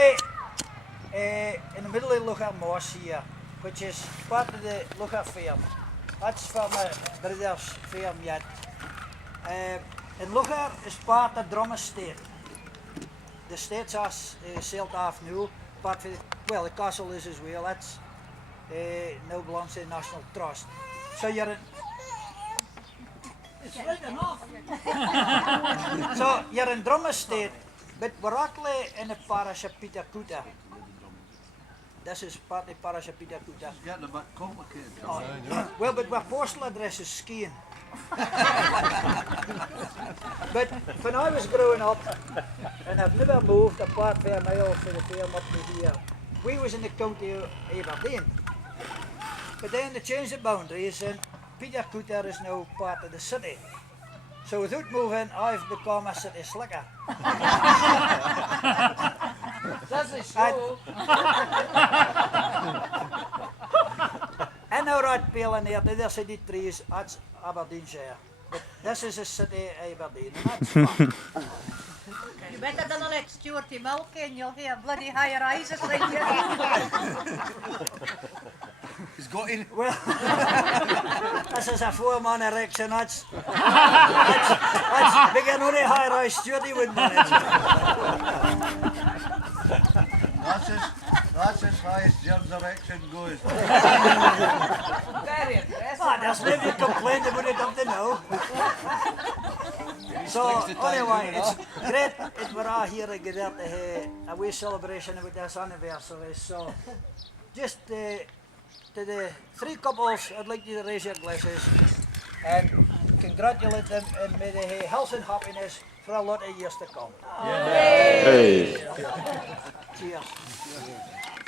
actually in the middle of Lochar Moss here, which is part of the Lochar firm. That's from my brother's firm yet. And Lochar is part of Drum Estate. The estates are sailed off now, but well, the castle is as well. That's now belongs to the National Trust. So you're in. It's right enough. So you're in Drum Estate, but we're actually in the parish of Pitacuta. This is part of the parish of Pitacuta. It's getting a bit complicated. Oh, well, but our postal address is Skien. But when I was growing up, and I've never moved apart from a mile from the farm up to here, we was in the county of Aberdeen. But then they changed the boundaries and Pitacuta is now part of the city. So without moving, I've become a city slicker. That's a show. And now right pale near the city trees, that's Aberdeenshire. But this is a city Aberdeen, and that's fun. You better than Alex Stewart milk and you'll hear bloody high rises like you. He's got in. Well, this is a 4-man erection, that's big and only high-rise Stuarty would manage. That's as high as Jim's erection goes. Very impressive. There's nobody complained about it up to now. So, anyway, it's great that we're all here together to have a wee celebration about this anniversary. So, just to the 3 couples, I'd like you to raise your glasses and congratulate them and may they have health and happiness for a lot of years to come. Hey. Cheers.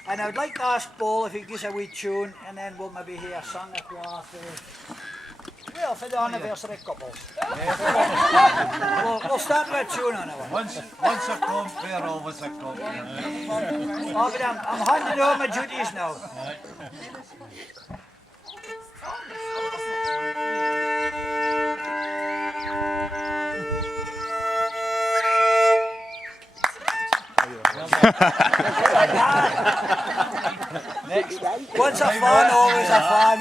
And I would like to ask Paul if he gives a wee tune and then we'll maybe hear a song or two after. Well, for the anniversary couples. We'll start with a tune on it. Once a compare, always a compare. Oh, but I'm handing over my duties now. Once a fan, always a fan.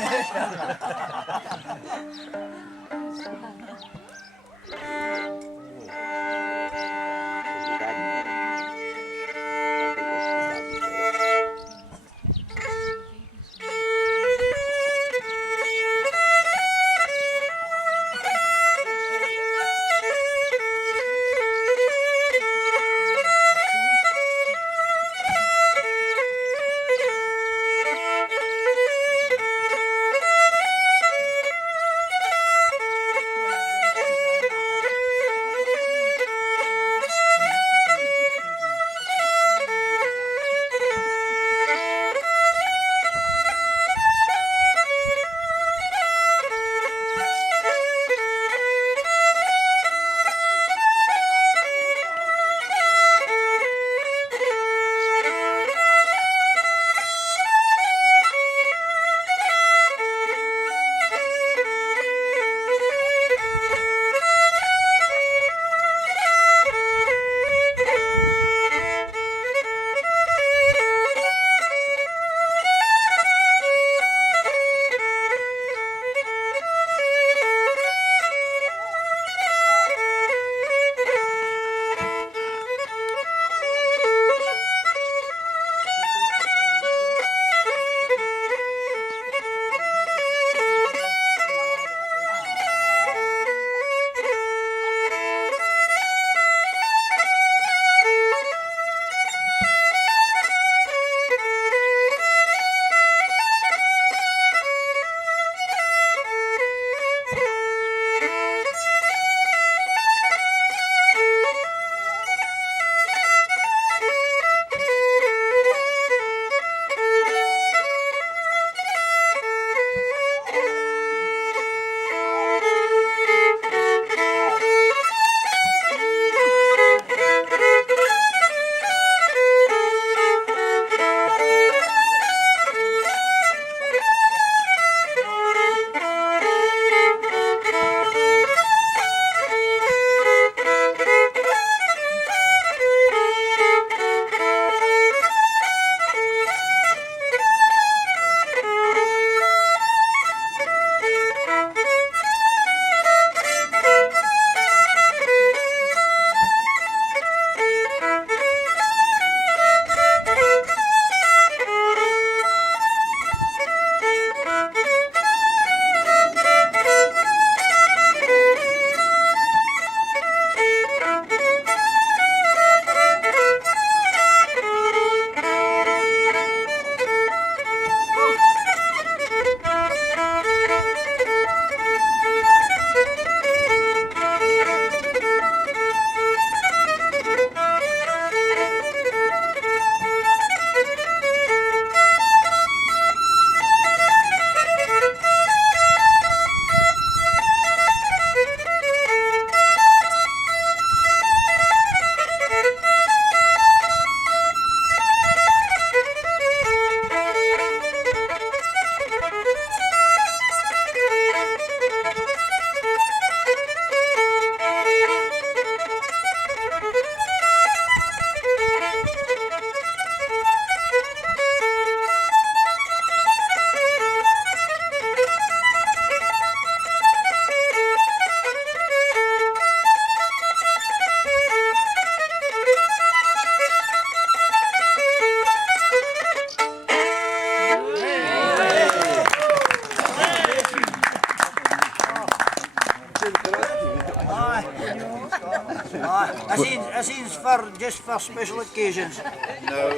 This is just for special occasions. Now,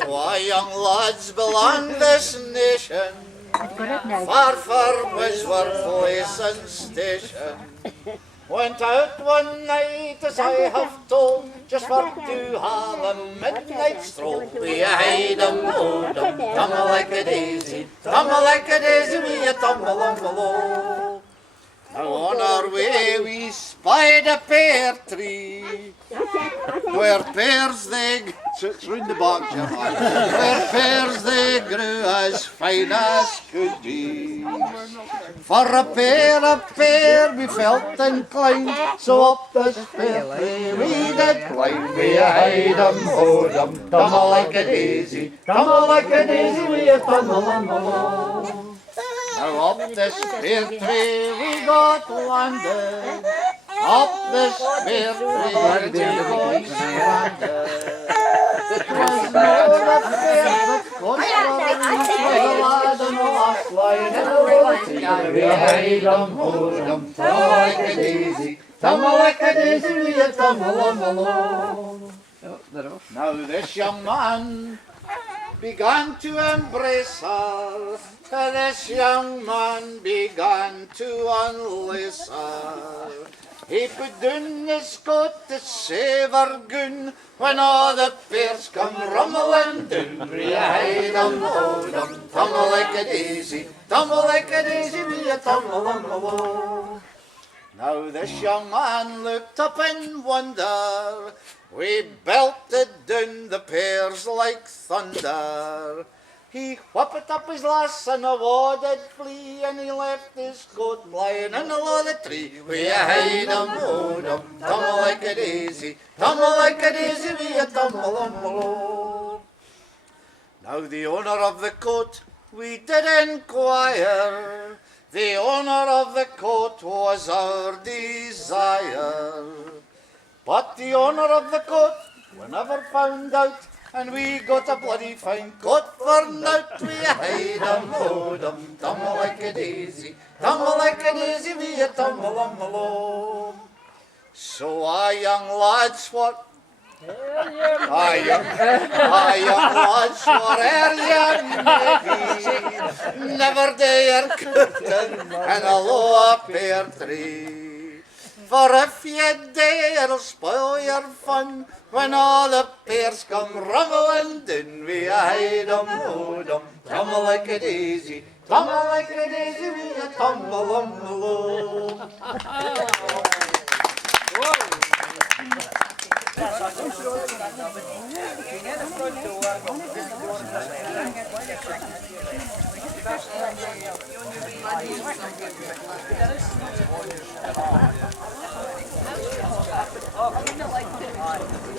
twa young lads belong this nation, far, far westward place and station. Went out one night, as I have told, just for to have a midnight stroll. We hide 'em, hold 'em, tumble like a daisy, we a tumble on below. Now on our way we spied a pear tree, where pears they it's round the back, Jim. Where pears they grew as fine as could be. For a pear we felt inclined, so up this pear tree we did climb. We hide 'em, hold 'em, tumble like a daisy, we a tumble on below. Now up this pear tree we got landed, up this pear tree we got stranded. It was more a pear that got a lad and a lass lying in a row. We hide 'em, hold 'em, tumble like a daisy, we a tumble on below. Now this young man began to embrace her. This young man began to unlace her. He put down his coat to save her goon. When all the pears come rumbling down, we hide 'em, hold 'em, tumble like a daisy, we a tumble on below. Now this young man looked up in wonder. We belted down the pears like thunder. He whipped up his lass and a wadded flee, and he left his coat lying in the low of the tree. We hide 'em, hold 'em, tumble like a daisy, we a tumble on below. Now the owner of the coat we did inquire. The owner of the coat was our desire. But the owner of the coat we never found out, and we got a bloody fine coat for nought. We hide 'em, hold 'em, tumble like a daisy, we a tumble on below. So our young lads what? Our young lads whatever maybe, never dare cutting and a low pear tree. For if you dare, it'll spoil your fun. When all the pears come rumbling down, we hide 'em, hold 'em, tumble like a daisy, we a tumble on below.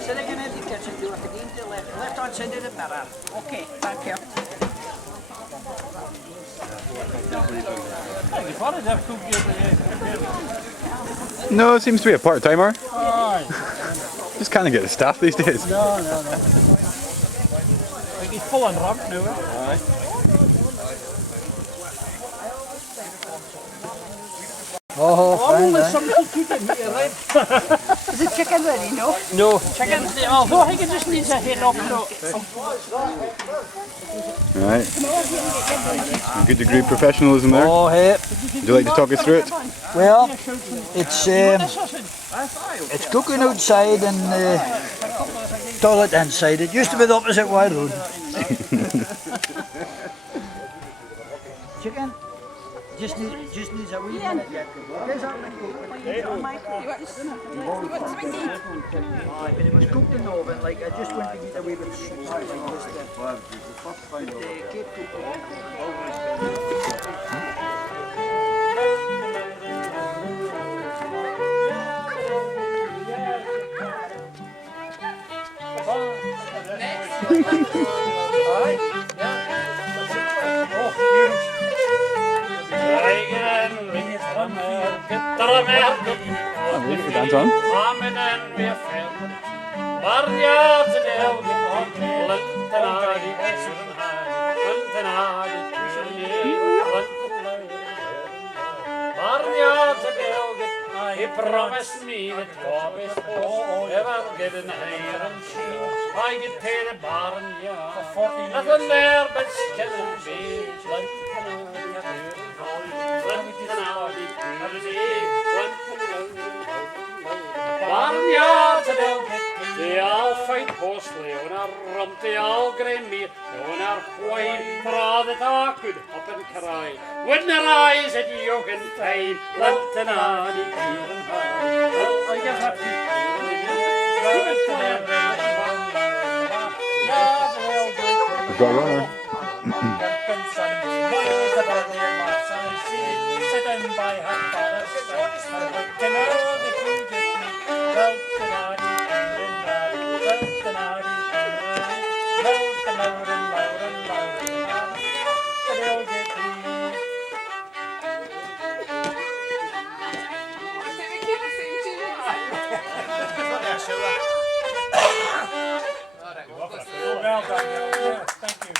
Sitting in the kitchen door, again to the left hand side of the mirror. Okay, thank you. No, it seems to be a part-timer. Just can't get the staff these days. No. He's full on ramp now. Aye. Only somebody keeping me alive. Is it chicken ready, no? No, chicken. Although I think it just needs a head up. Right. A good degree of professionalism there. Oh, hey. Would you like to talk us through it? Well, it's cooking outside and toilet inside. It used to be the opposite way round. Chicken just needs a wee minute. But it was cooked in the oven, like I just went to get a wee bit of soup, like this. Dance on. promised me that Bobby's ever getting higher and sheen. I get paid a barn, yeah, for 40 nothing there but skin and beans. Barnyards they'll get they all fight mostly on a rump, they all grin me, on our wine, for all that I could up and cry. When their eyes at young time, London on the and high. Well, I guess happy. We've got a runner. Sitting by her father's side, can all the food get me? Well, well done, yes, thank you.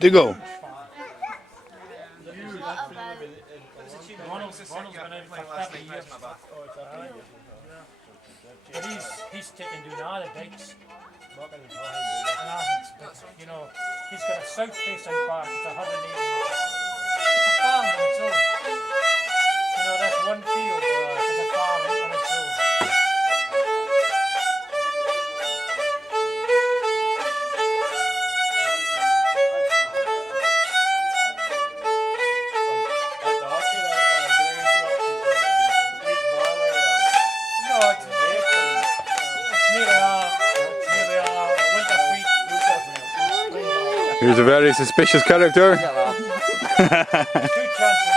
Diggle. Ronald's been in for 30 years. But he's taken doing all the digs. You know, he's got a south-facing park, it's 180. It's a farm on its own. You know, that's one field, it's a farm on its own. Here's a very suspicious character. Two chances.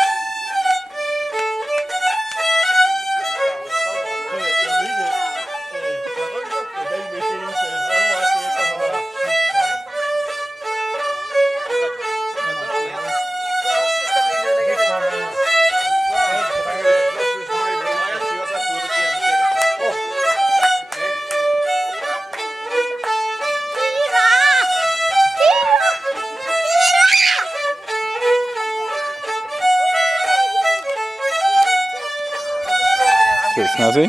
Pretty snazzy.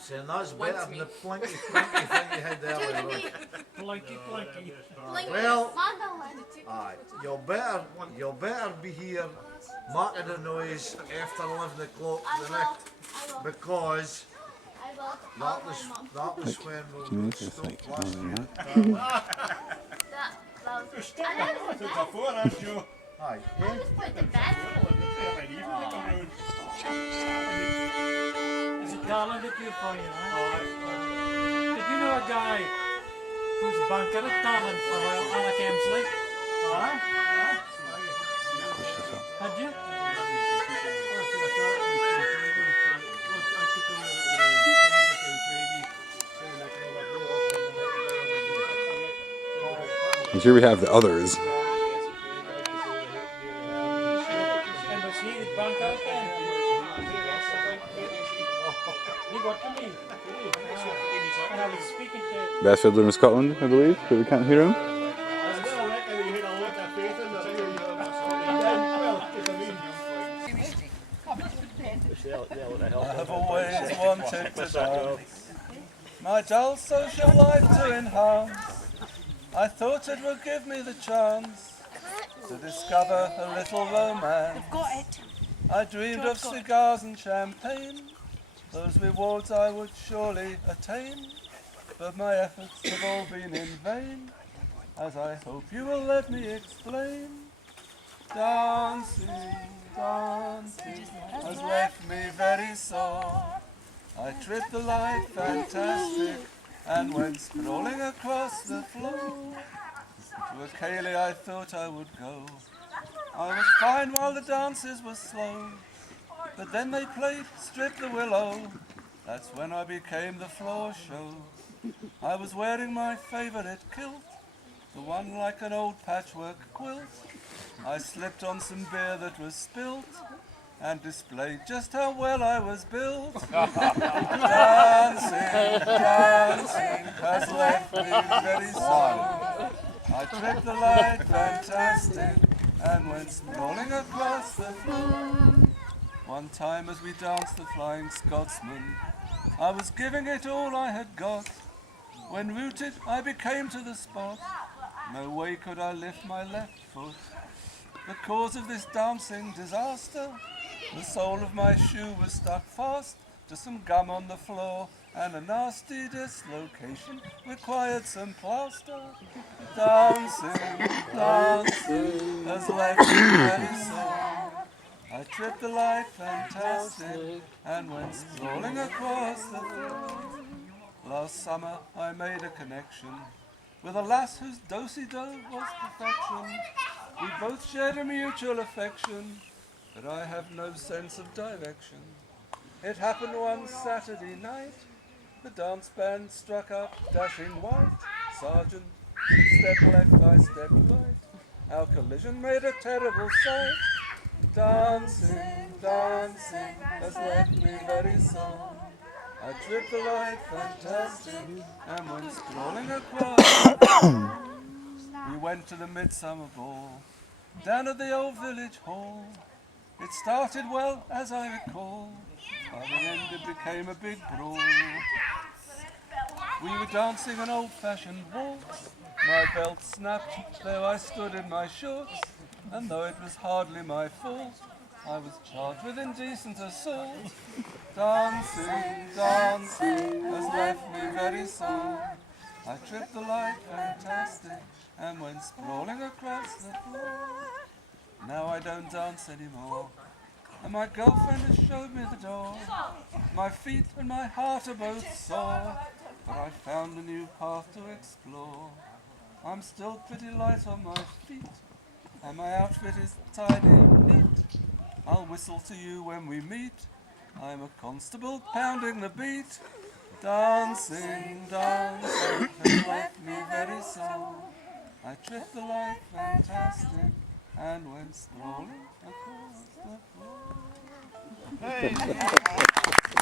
Saying that's better than the plinky thing you had earlier on. Blinky. Well, aye, you'll better be here making the noise after 11 o'clock tonight, because that was when we stopped last year. Aye. Is it talented good for you, man? Did you know a guy who's a banker at Talent for Alec Emsley? Had you? And here we have the others. And was he the banker at then? He worked for me. And I was speaking to... Best fiddler in Scotland, I believe, but we can't hear him. I've always wanted to dance, my dull social life to enhance. I thought it would give me the chance to discover a little romance. I dreamed of cigars and champagne, those rewards I would surely attain. But my efforts have all been in vain, as I hope you will let me explain. Dancing has left me very sore. I tripped the light fantastic and went sprawling across the floor. To a ceilidh I thought I would go. I was fine while the dances were slow, but then they played Strip the Willow. That's when I became the floor show. I was wearing my favourite kilt, the one like an old patchwork quilt. I slipped on some beer that was spilt and displayed just how well I was built. Dancing, dancing has left me very sorry. I tripped the light fantastic and went sprawling across the floor. One time as we danced the Flying Scotsman, I was giving it all I had got. When rooted, I became to the spot. No way could I lift my left foot. The cause of this dancing disaster, the sole of my shoe was stuck fast to some gum on the floor, and a nasty dislocation required some plaster. Dancing, dancing has left me very sore. I tripped the light fantastic and went sprawling across the floor. Last summer I made a connection with a lass whose do-si-do was perfection. We both shared a mutual affection, but I have no sense of direction. It happened one Saturday night. The dance band struck up Dashing White. Sergeant, step left, I stepped right. Our collision made a terrible sight. Dancing, dancing has left me very sore. I tripped the light fantastic and went sprawling across. We went to the midsummer ball down at the old village hall. It started well, as I recall. By the end it became a big brawl. We were dancing an old-fashioned waltz. My belt snapped, though I stood in my shorts, and though it was hardly my fault, I was charged with indecent assault. Dancing, dancing has left me very sore. I tripped the light fantastic and went sprawling across the floor. Now I don't dance anymore, and my girlfriend has showed me the door. My feet and my heart are both sore, but I found a new path to explore. I'm still pretty light on my feet, and my outfit is tidy and neat. I'll whistle to you when we meet. I'm a constable pounding the beat. Dancing, dancing has left me very sore. I tripped the light fantastic and went sprawling across the Van de barbecue.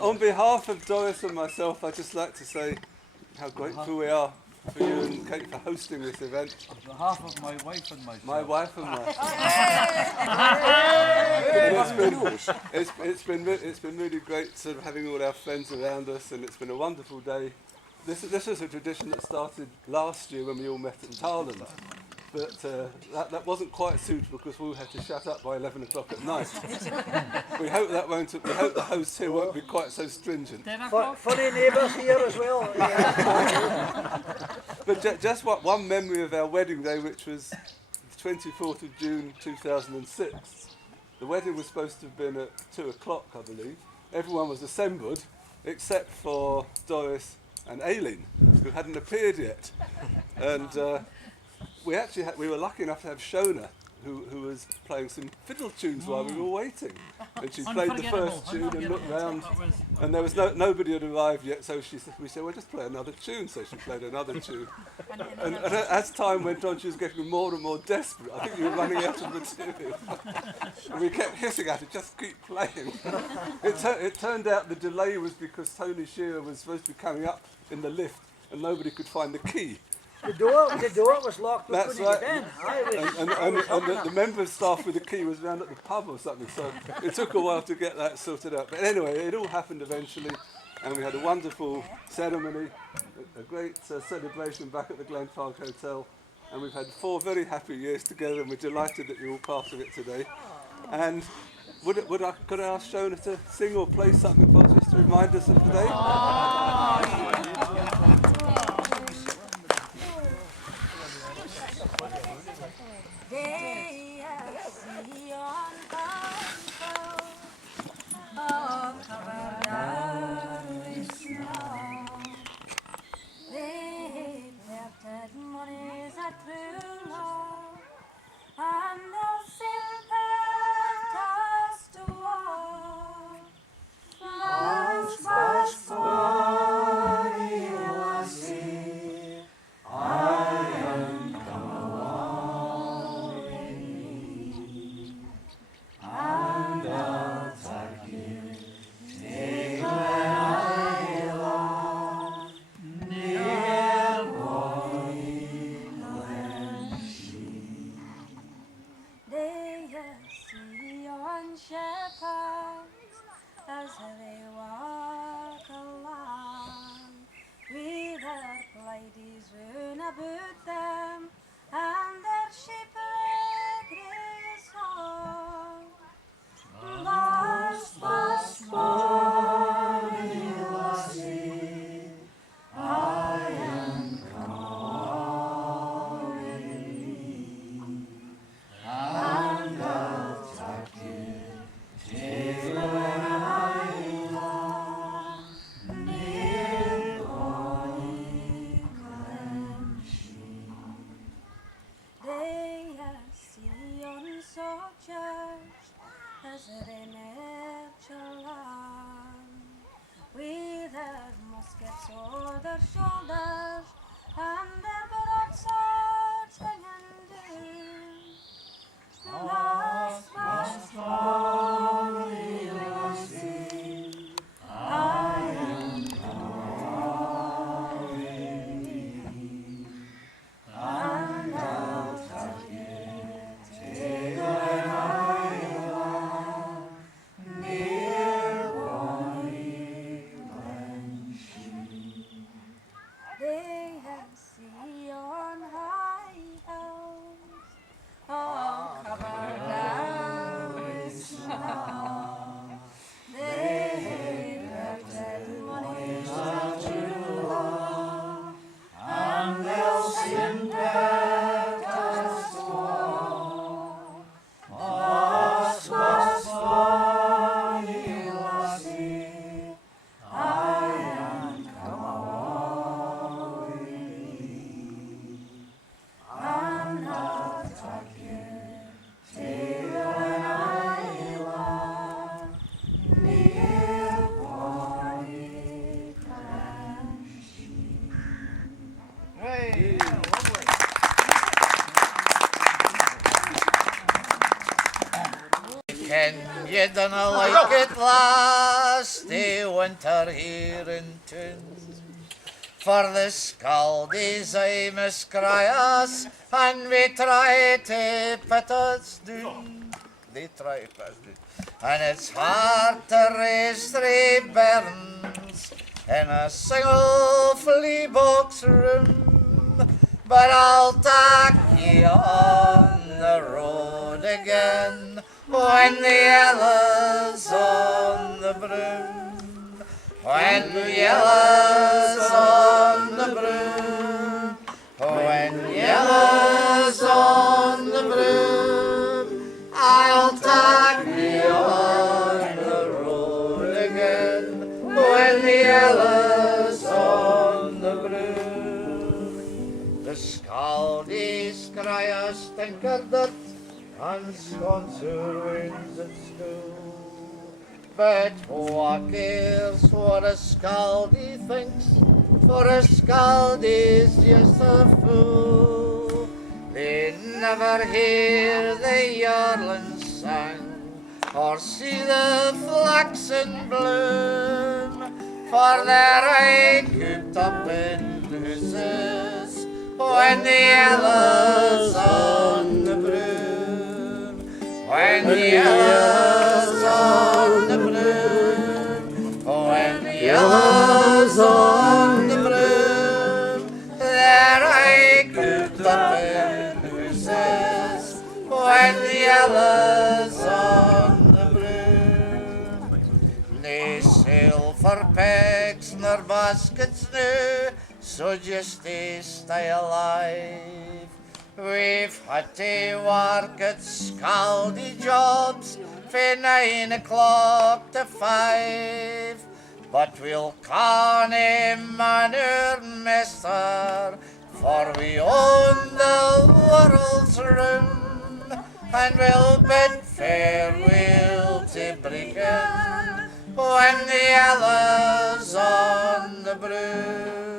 On behalf of Doris and myself, I'd just like to say how grateful we are for you and Kate for hosting this event. On behalf of my wife and myself. My wife and myself. It's been really great sort of having all our friends around us, and it's been a wonderful day. This is a tradition that started last year when we all met at Tarland. But that wasn't quite suitable because we all had to shut up by 11 o'clock at night. We hope the hosts here won't be quite so stringent. Funny neighbours here as well. But just one memory of our wedding day, which was the 24th of June 2006. The wedding was supposed to have been at 2 o'clock, I believe. Everyone was assembled except for Doris and Aileen, who hadn't appeared yet. And we were lucky enough to have Shona, who was playing some fiddle tunes while we were waiting. And she played the first tune and looked round, and there was nobody had arrived yet, so we said, well, just play another tune. So she played another tune. And as time went on, she was getting more and more desperate. I think you were running out of material. And we kept hissing at her, just keep playing. It turned out the delay was because Tony Shearer was supposed to be coming up in the lift, and nobody could find the key. The door was locked. That's right. And the member of staff with the key was round at the pub or something, so it took a while to get that sorted out. But anyway, it all happened eventually, and we had a wonderful ceremony, a great celebration back at the Glen Park Hotel, and we've had 4 very happy years together, and we're delighted that you're all part of it today. And could I ask Shona to sing or play something for us just to remind us of the day? Day I see on Congo, all covered down with snow. They pelted monies at true love, and no silver tossed to war. Splash, splash, splash. their shoulders and their broadswords hanging down. Last must fall the sea. I am calling thee, and out of Gaetig and Ireland, near Bonnie Glenshee. They have sea on high hills, all covered down with snow. They have dead monies that you love, and they'll sing Pentecost song. Lost was Bonnie lassie, I am come away with thee, and not a Gaetig and Ireland, near Bonnie Glenshee. Hey, Ken ye dinna like it last day winter here in Toon. For the scaldies I must cry us, and we try to put us down. They try to put us down. And it's hard to raise 3 bairns in a single flea box room. But I'll take ye on the road again when the yellow's on the broom. When the yellow's on the broom. When the yellow's on the broom. I'll take ye on the road again when the yellow's on the broom. The scaldies cry a stinker dirt and sponsor wins at school. But wha cares what a scaldie thinks, for a scaldie's just a fool. They never hear the yearling sing, or see the flaxen bloom, for they're aye cooped up in houses when the yellow's on the broom. When the yellow's on the broom. When the yellow's on the broom. They're aye cooped up in houses when the yellow's on the broom. Nae silver pegs nor baskets now, so just stay alive. We've had to work at scaldy jobs frae 9 o'clock to 5, but we'll cannae manure master, for we own the world's room, and we'll bid farewell to Brecon when the yellow's on the broom.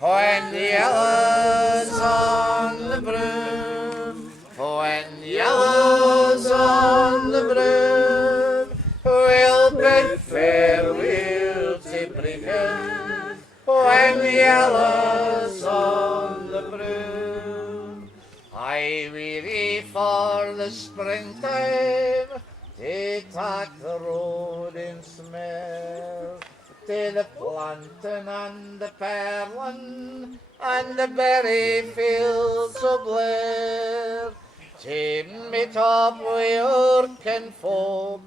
When the yellow's on the broom, when the yellow's on the broom, we'll bid farewell to Brecon when the yellow's on the broom. I weary for the springtime to take the road in smell, to the plantain and the pearlin and the berry fields of Blair, to meet up with your kinfolk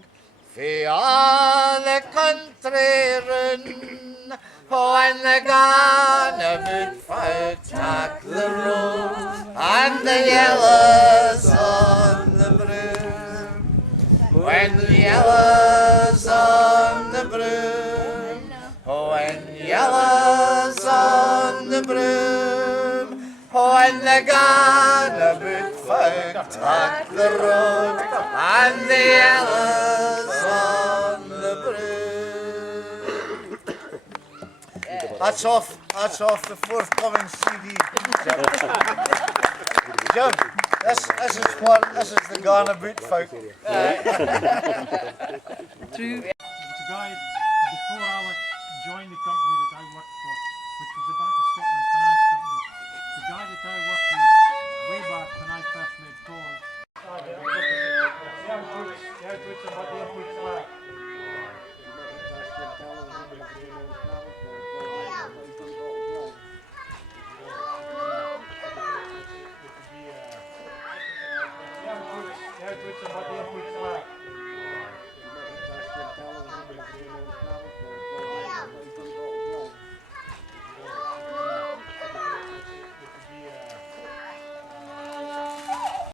for all the country run. When the Ganamuk folk take the road and the yellow's on the broom. When the yellow's on the broom. When yellow's on the broom. When the Ganamuk folk take the road and the yellow's on the broom. That's off. That's off the forthcoming CD. Jim, this is the Ghana boot folk. To guide